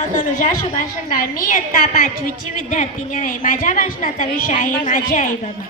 नाव तनुजा सुभाष मी इयत्ता पाचवीची विद्यार्थिनी आहे. माझ्या भाषणाचा विषय आहे माझे आई बाबा.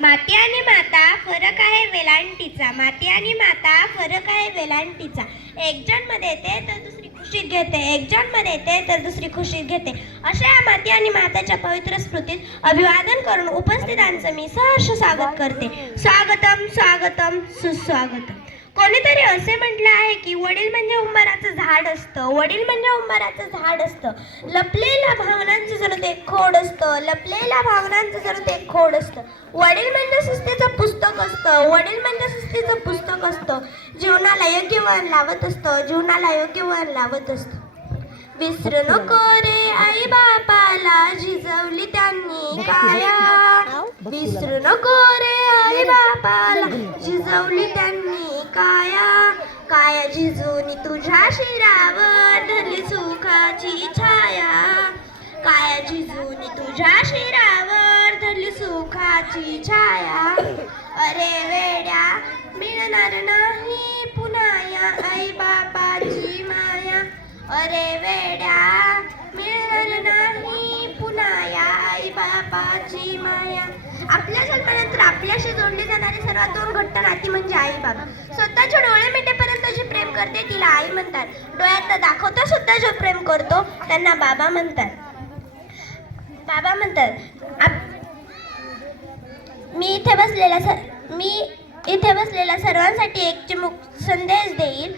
माती आणि माता फरक आहे वेलांटीचा. माती आणि माता फरक आहे वेलांटीचा. एक जणमध्ये येते तर दुसरी खुशीत घेते. एक जणमध्ये येते तर दुसरी खुशीत घेते. अशा या माती आणि माताच्या पवित्र स्मृतीत अभिवादन करून उपस्थितांचं मी सहर्ष स्वागत करते. स्वागतम स्वागतम सुस्वागतम. कोणीतरी असे म्हटलं आहे की वडील म्हणजे उंबराचं झाड असतं वडील म्हणजे उंबराचं झाड असतं. लपलेल्या भावनांचं जणू ते खोड असतं लपलेल्या भावनांचं जणू ते खोड असतं. वडील म्हणजे सुस्तीचं पुस्तक असतं वडील म्हणजे सुस्तीचं पुस्तक असतं. जीवनाला योग्य वळण लावत असतं जीवनाला योग्य वळण लावत असतं. विसरू नको रे आई बापाला झिजवली त्यांनी काया. विसरू नको रे आई बापाला झिजवली त्यांनी काया? काया झिजून तुझ्या शिरावर धरली सुखाची छाया. काया झिजून तुझ्या शिरावर धरली सुखाची छाया. अरे वेड्या मिळणार नाही पुन्हा या आई बापाची माया. अरे वेड्या मिळ बापाची माया. आपल्या जन्मानंतर आपल्याशी जोडली जाणारी सर्वात दोन घट्ट नाती म्हणजे आई बाबा. स्वतःच्या डोळे मिटेपर्यंत जी प्रेम करते तिला आई म्हणतात. डोळ्यात दाखवता सुद्धा जो प्रेम करतो त्यांना बाबा म्हणतात. बाबा म्हणतात मी इथे बसलेला मी इथे बसलेल्या सर्वांसाठी एक चिमुक संदेश देईल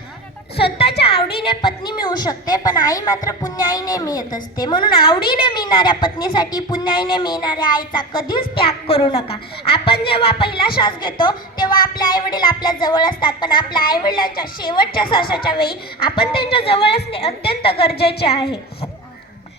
स्वतःच्या आवडीने पत्नी मिळू शकते पण आई मात्र पुण्याईने मिळत असते. म्हणून आवडीने मिळणाऱ्या पत्नीसाठी पुण्याईने मिळणाऱ्या आईचा कधीच त्याग करू नका. आपण जेव्हा पहिला श्वास घेतो तेव्हा आपले आई वडील आपल्या जवळ असतात पण आपल्या आई वडिलांच्या शेवटच्या श्वासाच्या वेळी आपण त्यांच्या जवळ असणे अत्यंत गरजेचे आहे.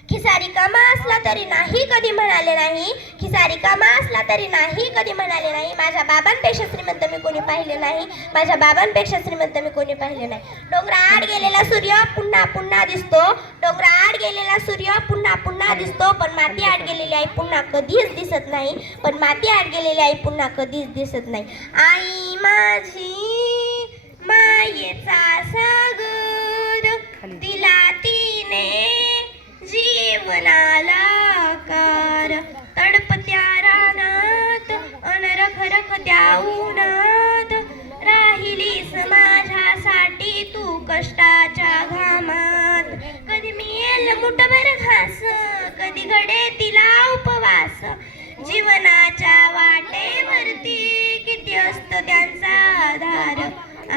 खिसा रिकामा असला तरी नाही कधी म्हणाले नाही. खिसा रिकामा असला तरी नाही कधी म्हणाले नाही. माझ्या बाबांपेक्षा श्रीमंत मी कोणी पाहिले नाही. माझ्या बाबांपेक्षा श्रीमंत मी कोणी पाहिले नाही. डोंगराआड गेलेला सूर्य पुन्हा पुन्हा दिसतो. डोंगराआड गेलेला सूर्य पुन्हा पुन्हा दिसतो. पण माती आड गेलेली आई पुन्हा कधीच दिसत नाही. पण माती आड गेलेली आई पुन्हा कधीच दिसत नाही. आई माझी मायेचा त्या उन्हात राहिलीस माझ्यासाठी तू कष्टाच्या घामात. कधी मिळेल मुठभर घास कधी घडे तिला उपवास. जीवनाच्या वाटेवरती किती असतं त्यांचा आधार?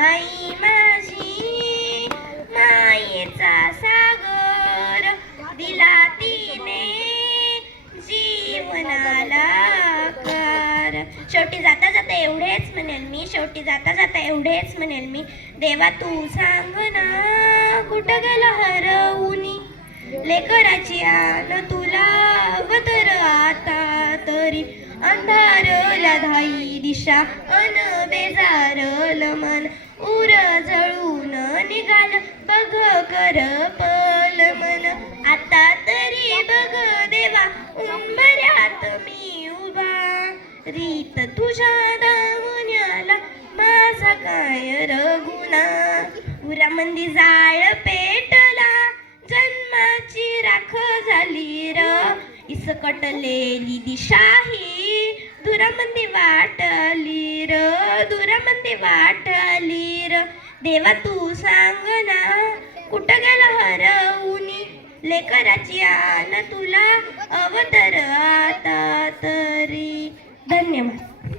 आई माझी मायेचा सागर. दिला तिने जीवनाला कार. शेवटी जाता एवढेच म्हणेल मी. शेवटी जाता जाता एवढेच म्हणेल मी. देवा तू सांग ना कुठं गेला हरवूनी? लेकराची आन तुला अवतर आता तरी. अंधारला धाई दिशा अन बेजारल मन. उर जळून निघाल बघ कर तुझ्या दावण्याला माझा काय रघुना? उरामंदी जाळ पेटला जन्माची राख झाली र. इसकटलेली दिशाही दुरामंदी वाटली र. दुरामंदी वाटली र. देवा तू सांग ना कुठं गेला हरवूनी? लेकराची आन तुला अवतर आता तरी. धन्यवाद.